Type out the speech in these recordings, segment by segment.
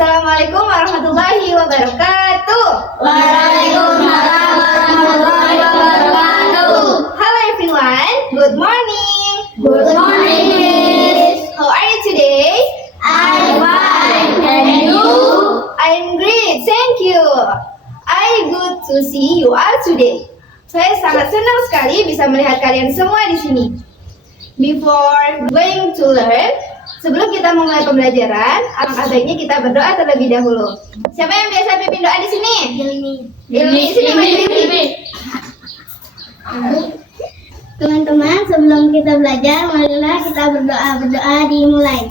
Assalamualaikum warahmatullahi wabarakatuh. Waalaikumsalam warahmatullahi wabarakatuh. Hello everyone, good morning. Good morning, Miss. How are you today? I'm fine. And you? I'm great, thank you. I good to see you all today. Saya sangat senang sekali bisa melihat kalian semua di sini. Before going to learn, sebelum kita memulai pembelajaran, alangkah baiknya kita berdoa terlebih dahulu. Siapa yang biasa pimpin doa di sini? Ilmi, sini Mas Ilmi. Teman-teman, sebelum kita belajar, marilah kita berdoa dimulai.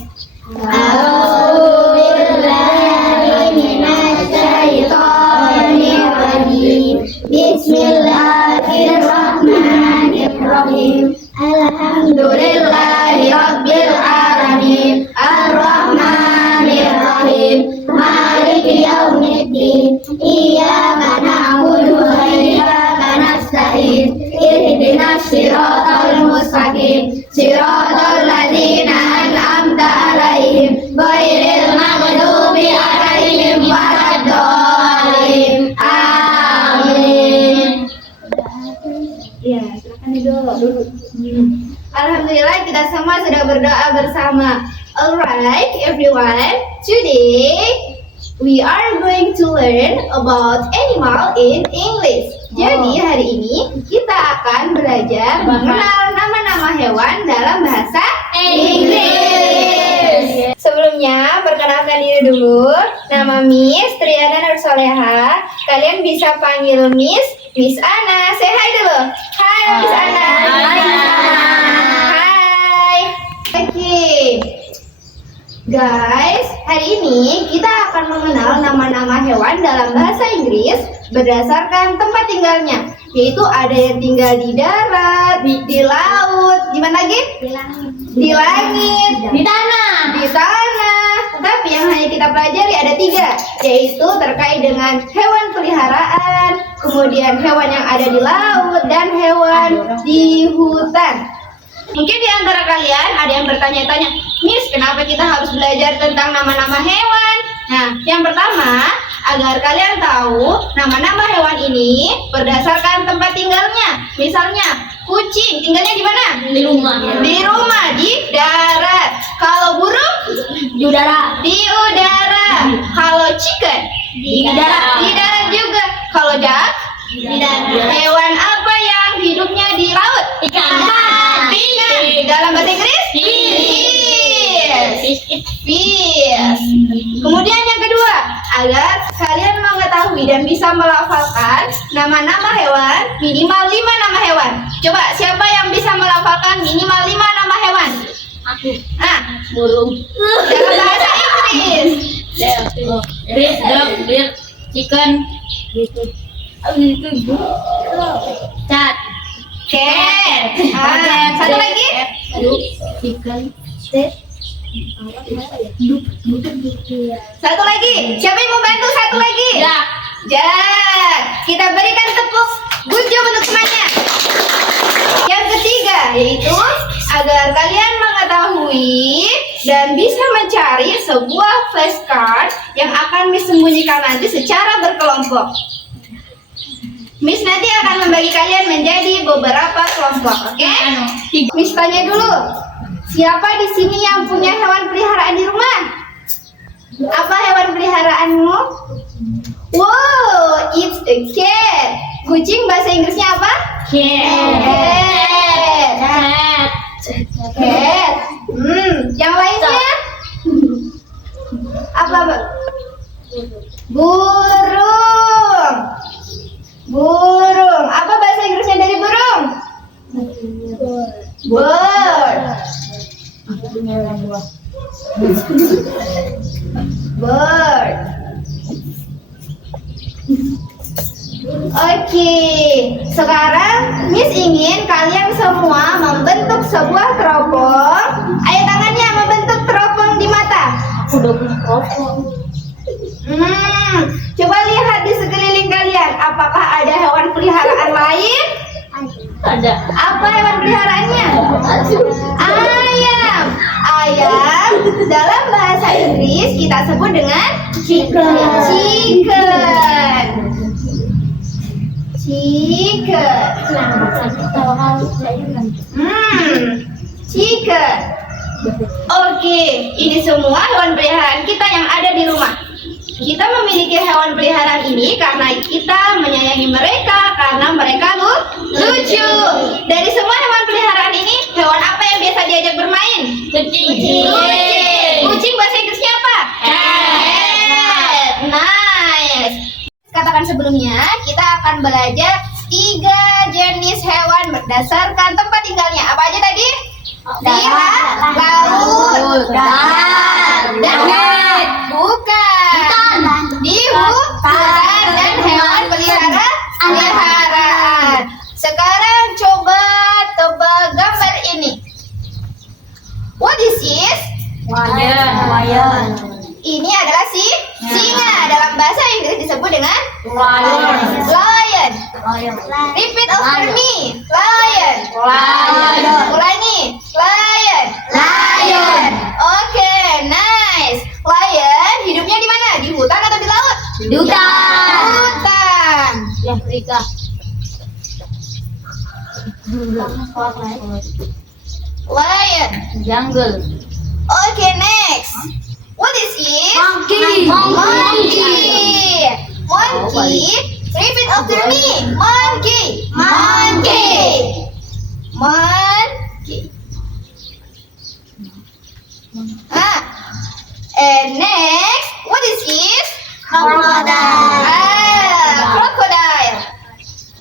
Bismillahirrahmanirrahim. Alhamdulillahirabbil alamin. Arrahmanirrahim. Maliki yaumiddin. Iyyaka na'budu wa iyyaka nasta'in. Ihdinas siratal mustaqim. Siratal ladzina an'amta 'alaihim ghairil maghdubi 'alaihim waladdallin. Amin. Ya, silakan dulu. Alhamdulillah kita semua sudah berdoa bersama. Alright everyone, today we are going to learn about animal in English. Jadi hari ini kita akan belajar mengenal nama-nama hewan dalam bahasa Inggris. Sebelumnya perkenalkan diri dulu. Nama Miss Triana Nursoleha. Kalian bisa panggil Miss Ana. Say hi dulu. Hai Miss Ana. Hai. Oke. Guys, hari ini kita akan mengenal nama-nama hewan dalam bahasa Inggris berdasarkan tempat tinggalnya. Yaitu ada yang tinggal di darat, di laut, di mana lagi? Di langit, Di tanah. di tanah. Tapi yang hanya kita pelajari ada 3, yaitu terkait dengan hewan peliharaan, kemudian hewan yang ada di laut, dan hewan di hutan. Mungkin di antara kalian ada yang bertanya-tanya, Miss, kenapa kita harus belajar tentang nama-nama hewan? Nah, yang pertama, agar kalian tahu nama-nama hewan ini berdasarkan tempat tinggalnya. Misalnya, kucing tinggalnya di mana? Di rumah. Di rumah, di darat. Kalau burung? Di udara. Di udara. Kalau chicken? Di darat. Di darat juga. Kalau duck? Di darat. Hewan apa yang hidupnya di laut? Ikan. Ikan. Dalam bahasa Inggris? Fish. Fish. Kemudian yang kedua, agar kalian mengetahui dan bisa melafalkan nama-nama hewan, minimal 5 nama hewan. Coba siapa yang bisa melafalkan minimal 5 nama hewan? Aku. Nah, Burung. dalam bahasa Inggris. Fish, duck, bird, chicken. Cat. Cat. Ah, satu lagi? Chicken. Satu lagi. Siapa yang mau bantu satu lagi? Duck. Jack. Kita berikan tepuk good job untuk temannya. Yang ketiga yaitu agar kalian mengetahui dan bisa mencari sebuah flashcard yang akan Miss sembunyikan nanti secara berkelompok. Miss nanti akan membagi kalian menjadi beberapa kelompok, oke? Miss tanya dulu, siapa di sini yang punya hewan peliharaan di rumah? Apa hewan peliharaanmu? Wow, it's a cat. Kucing bahasa Inggrisnya apa? Cat. Cat. Yang lainnya? Apa? Burung. Burung. Apa bahasa Inggrisnya dari burung? Bird. Bird. Oke, sekarang Miss ingin kalian semua membentuk sebuah teropong. Ayo tangannya membentuk teropong di mata. Aku udah punya teropong. Coba lihat di sekeliling kalian. Apakah ada hewan peliharaan lain? Ada. Apa hewan peliharaannya? Ayam. Ayam dalam bahasa Inggris kita sebut dengan Chicken. chicken. Chicken. Chicken. Oke, ini semua hewan peliharaan kita yang ada di rumah. Kita memiliki hewan peliharaan ini karena kita menyayangi mereka, karena mereka lucu. Dari semua hewan peliharaan ini, hewan apa yang biasa diajak bermain? Kucing. Kucing bahasa Inggrisnya apa? Cat. Nice. Katakan sebelumnya, kita akan belajar 3 jenis hewan berdasarkan tempat tinggalnya. Apa aja tadi? Di laut, darat, bukan, di hutan, dan hewan peliharaan. Sekarang coba tebak gambar ini. What is this? Ini adalah singa. Dalam bahasa Inggris disebut dengan lion. Repeat after me. Lion. Ulangi. Lion. Oke, nice. Lion hidupnya di mana? Di hutan atau di laut? Di hutan. Hutan. Ya, Afrika. Lion. Jungle. Oke, next. What is it? Monkey. Monkey. Repeat after me. Monkey. And next, what is it? Crocodile. Crocodile.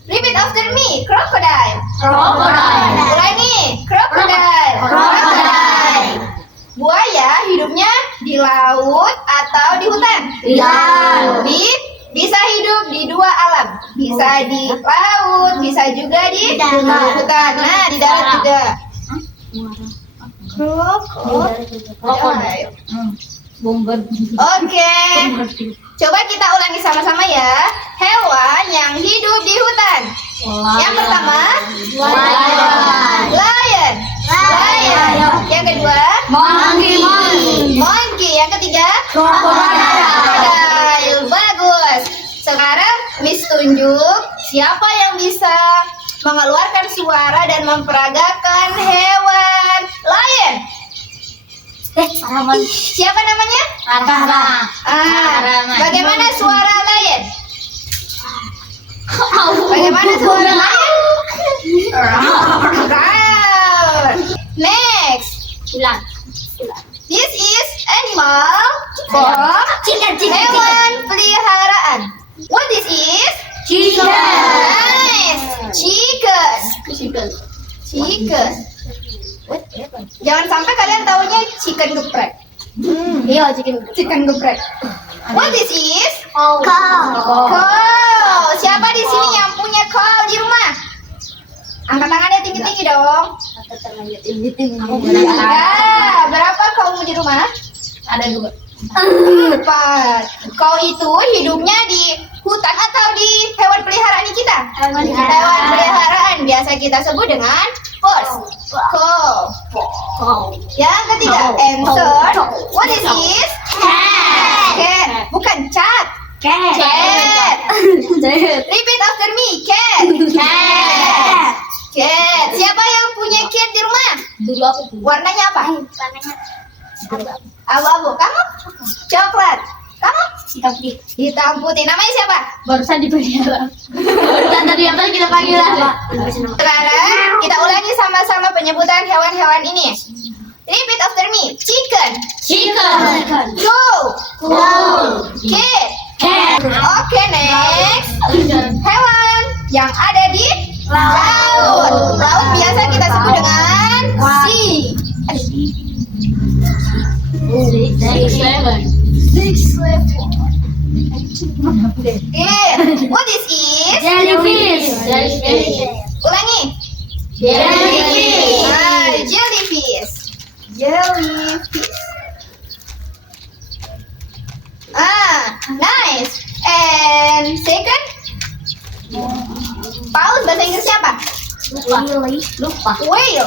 Repeat after me. Crocodile. Crocodile. Ulangi. Crocodile. Buaya hidupnya di laut atau di hutan? Di laut. Bisa hidup di 2 alam. Bisa di laut, bisa juga di hutan. Nah, di darat juga. Crocodile. Bomber. Oke. Coba kita ulangi sama-sama ya. Hewan yang hidup di hutan. Yang pertama, lion. Yang kedua, monkey. Yang ketiga, crocodile. Bagus. Sekarang Miss tunjuk siapa yang bisa mengeluarkan suara dan memperagakan hewan lion. Siapa namanya? Bagaimana suara lion? Bagaimana suara lion? Next. This is animal from hewan peliharaan. What this is? Nice. Chicken. Jangan sampai kalian taunya chicken geprek. Chicken geprek. What this is? Cow. Siapa di sini yang punya cow di rumah? Angkat tangannya tinggi-tinggi dong. Ya, berapa kaumu di rumah? Ada 2. 4. Kau itu hidupnya di hutan atau di hewan peliharaan kita? Hewan peliharaan biasa kita sebut dengan horse. Cow. Yang ketiga, answer. What is this? Cat. Bukan cat. Cat. Repeat after me. Cat. Siapa yang punya cat di rumah? Dulu aku Warnanya apa? Abu-abu. Kamu? Coklat. Kamu? Hitam putih. Namanya siapa? barusan dipelihara. Barusan tadi yang tadi kita panggil apa? Sekarang kita ulangi sama-sama penyebutan hewan-hewan ini. Repeat after me. Chicken. Cow. Cat. Oke, next. Hewan yang ada di laut. Laut biasa kita sebut dengan sea. What is it? Jellyfish. Ulangi. Jellyfish. Nice. And second? Paus bahasa Inggrisnya apa? Lupa. Whale.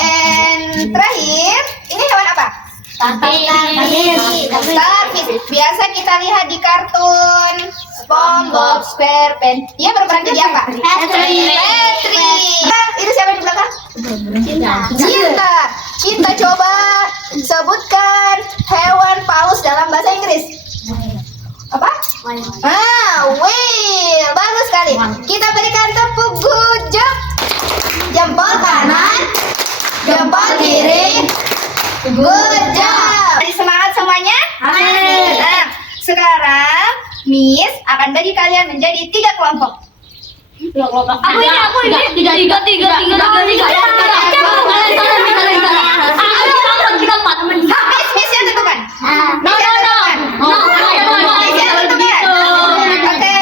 And terakhir, ini hewan apa? Starfish. Biasa kita lihat di kartun SpongeBob SquarePants. Dia berperan jadi apa? Patrick. Itu siapa di belakang? Cinta. Coba sebutkan hewan paus dalam bahasa Inggris. Apa? Whale. Bagus sekali. Kita berikan tepuk good job. Jempol kanan, jempol kiri. Good job. Semangat semuanya. Nah, sekarang Miss akan bagi kalian menjadi 3 kelompok. Aku ini. Tiga. Miss yang tentukan. No. Miss yang tentukan. Oke.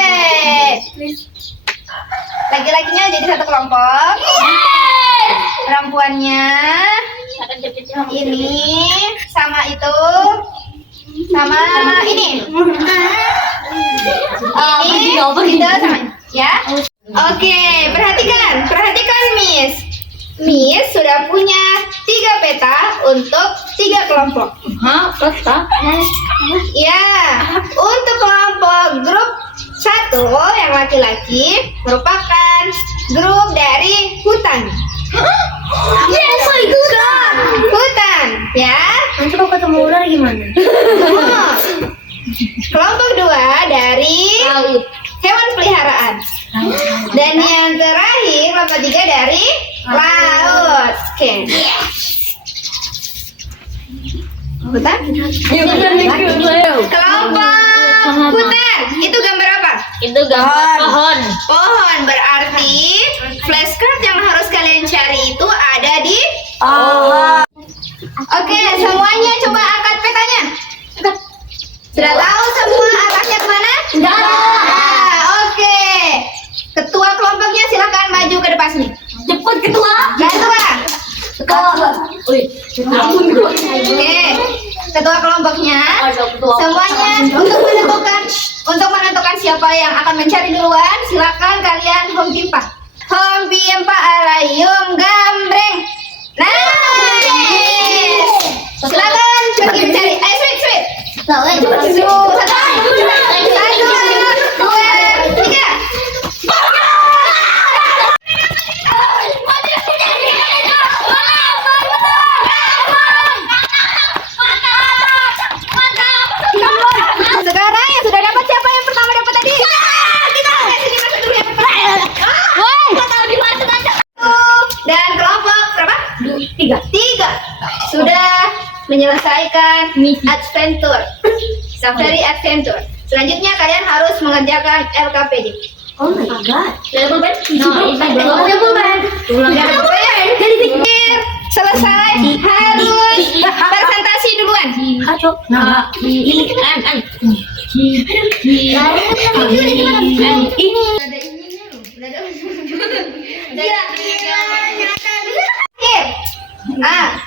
Laki-lakinya jadi 1 kelompok. Perempuannya ini sama itu sama ini. Ini itu sama ya. Oke, perhatikan Miss sudah punya 3 peta untuk 3 kelompok. Peta? Ya, untuk kelompok grup 1 yang laki-laki merupakan grup dari hutan. Hutan, ya. Nanti kalau ketemu ular gimana? Kelompok 2 dari hewan peliharaan. Dan yang terakhir kelompok 3 dari laut. Oke. Hutan? Kelompok hutan. Itu gambar apa? Itu gambar pohon. Pohon. Berarti flashcard yang harus kalian cari itu ada di Oke, semuanya coba angkat petanya. Sudah tahu semua arahnya kemana? Oke. Ketua kelompoknya silakan maju ke depan sini. Cepet ketua. Oke. Ketua kelompoknya semuanya untuk menentukan siapa yang akan mencari duluan, silakan kalian home pimpa. Home pimpa alayum gambreng. Nice. Silakan pergi mencari. Sweet. 1, 2, 3. Sekarang yang sudah dapat siapa yang pertama dapat tadi? Kita masuk dulu yang pertama. Dan kelompok berapa? 3 sudah menyelesaikan adventure. Safari adventure. Selanjutnya kalian harus mengerjakan LKPD. Oh my god. Jadi pikir selesai harus presentasi duluan.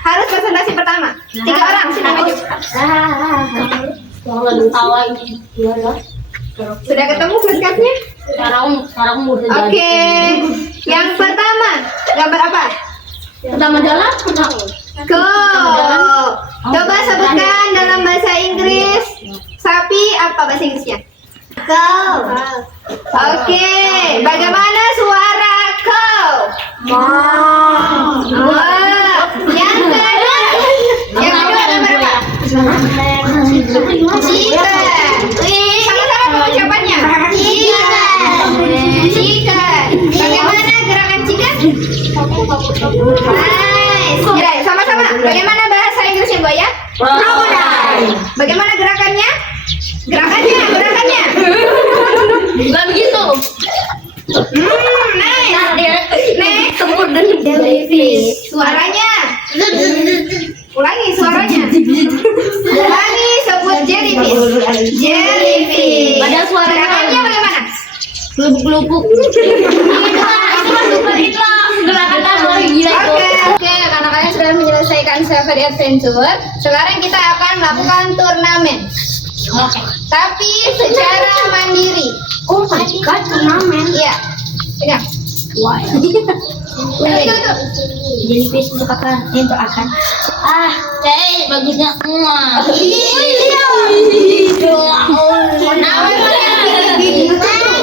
Harus presentasi pertama. 3 orang sudah maju. Sudah ketemu flashcardnya? Sekarang udah jadi. Oke. Yang pertama, gambar apa? Pertama jalan. Go. Coba sebutkan dalam bahasa Inggris sapi apa bahasa Inggrisnya? Cow. Oke. Bagaimana suara cow? Wow. Yang kedua gambar apa? Chicken. Sama-sama pengucapannya. Chicken. Bagaimana gerakan chicken? Nice. Sama-sama. Bagaimana bahasa Inggrisnya buaya? Crocodile. Bagaimana gerakannya? Gerakannya. Bukan begitu. Nice. Next. Tempur dan Jellyfish. Suaranya. Ulangi suaranya. Ulangi sebut jellyfish. Padahal suaranya gerakannya bagaimana? Gelubuk. Itu super itu. Gerakan apa gila itu. Oke, karena kalian sudah menyelesaikan Safari Adventure, sekarang kita akan melakukan turnamen. Oke. Tapi secara mandiri. Oh my god, turnamen. Iya. Pegang. Wah. Tuh. Jadi fish untuk akan. Ah, Bagusnya semua.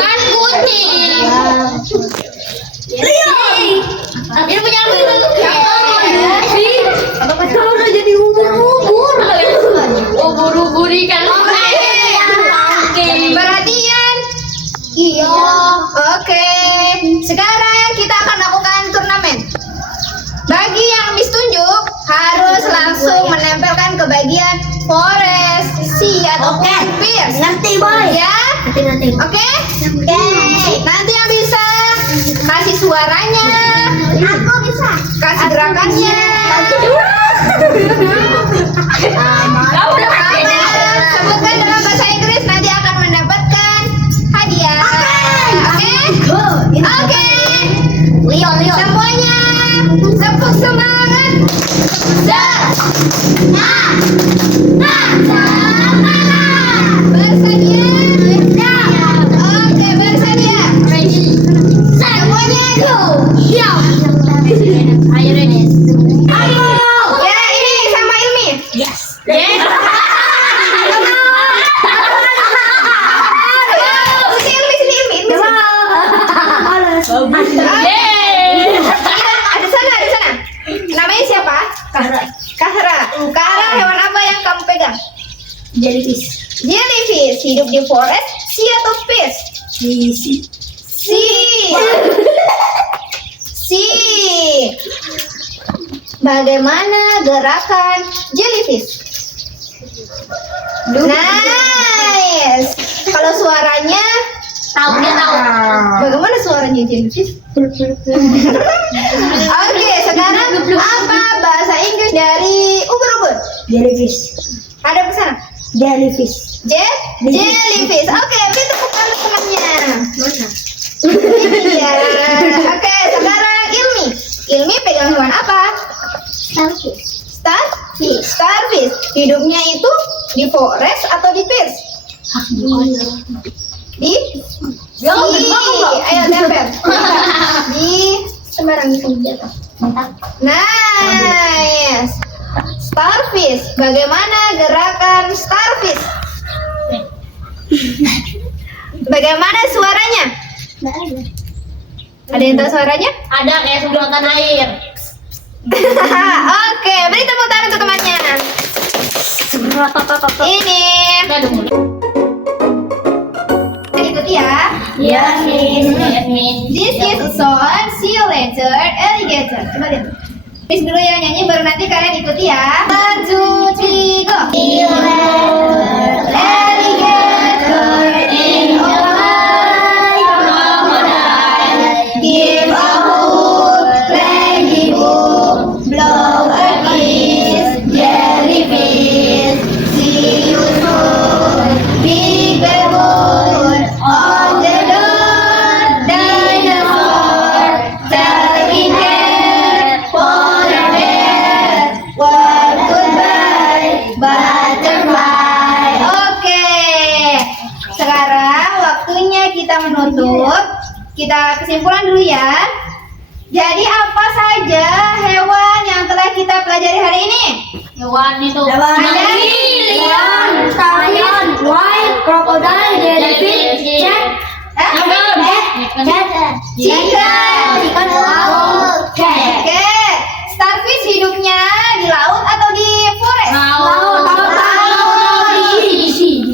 Kan kucing. Ini punya lu. apa cara jadi ubur-ubur? Ubur-ubur ikan. Perhatian. Iya. Oke. Sekarang kita akan lakukan turnamen. Bagi yang habis tunjuk harus langsung menempelkan ke bagian forest, sea atau pierce. Ngerti boy. Ya. Nanti. Oke. Oke. Nanti yang bisa kasih suaranya, Aku bisa. kasih gerakannya. Sebutkan dalam bahasa Inggris nanti akan mendapatkan hadiah. Oke? Oke. Leo. Semuanya tepuk semangat. Bersedia? Oke, bersedia. Semuanya go. Ayo ready. Ya, ini sama Ilmi. Yes. Si Ilmi, sini Ilmi. Ada sana. Namanya siapa? Kahra. Kahra, hewan apa yang kamu pegang? Jellyfish. Jellyfish. Hidup di forest, sea atau fish? Sea. Bagaimana gerakan jellyfish? Nice. Kalau suaranya, Dia tahu. bagaimana suaranya jellyfish? Oke, sekarang apa bahasa Inggris dari ubur-ubur? Jellyfish. Ada pesan? Jellyfish. Jellyfish. Oke, beri tepuk tangan temannya. Mana? Iya. Oke, sekarang Ilmi. Ilmi pegang hewan apa? Starfish. Starfish. Hidupnya itu di forest atau di pierce? Di ayo tempel. Di sembarang di jatuh. Nice. Starfish. Bagaimana gerakan starfish? Bagaimana suaranya? Nggak ada. Ada yang tahu suaranya? Ada kayak sedotan air. Oke, beri tepuk tangan untuk temannya. Ini. Ikuti ya. Yes, miss. This is a song. See you later, alligator. Coba lihat. Miss dulu yang nyanyi, baru nanti kalian ikuti ya. 1, 2, 3, go. See you later, alligator in a white crocodile. Give a hoot, play hoop, blow a kiss, jellyfish. See you soon, big balloon on the door, dinosaur, talking head, polar bear, what goodbye, butterfly. Oke, sekarang waktunya kita menutup. Kita kesimpulan dulu ya. Jadi apa saja hewan yang telah kita pelajari hari ini? Hewan itu. Lion, starfish, white crocodile, jellyfish, cat, Chicken. Oke. Starfish hidupnya di laut atau di forest?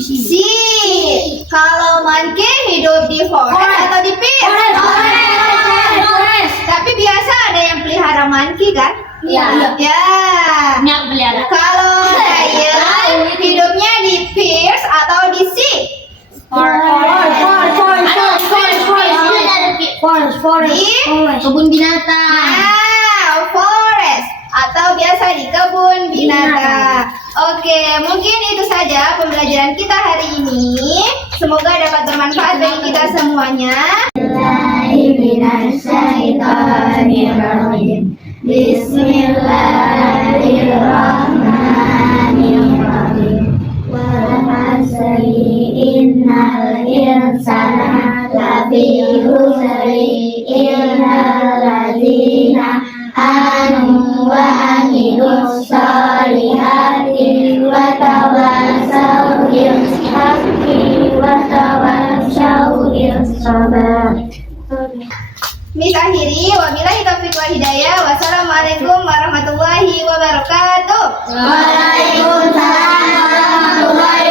Sea. Kalau monkey hidup di forest atau di pierce? Tapi biasa ada yang pelihara monkey kan? Iya. Ya. Nyak pelihara. Kalau lion hidupnya di pierce atau di sea? Di Kebun binatang. forest atau biasa di kebun binatang. Oke, mungkin itu saja pembelajaran kita hari ini. Semoga dapat bermanfaat bagi kita semuanya. minasyaitonirrajim. Bismillahirrahmanirrahim. Wal 'asri innal insana lafi khusri illal ladzina amanu wa amilus solihati wa tawassaw bil haqqi wa tawassaw bis sabr. Miss akhiri, wabillahi taufiq wal hidayah. Wassalamualaikum warahmatullahi wabarakatuh. Waalaikumsalam warahmatullahi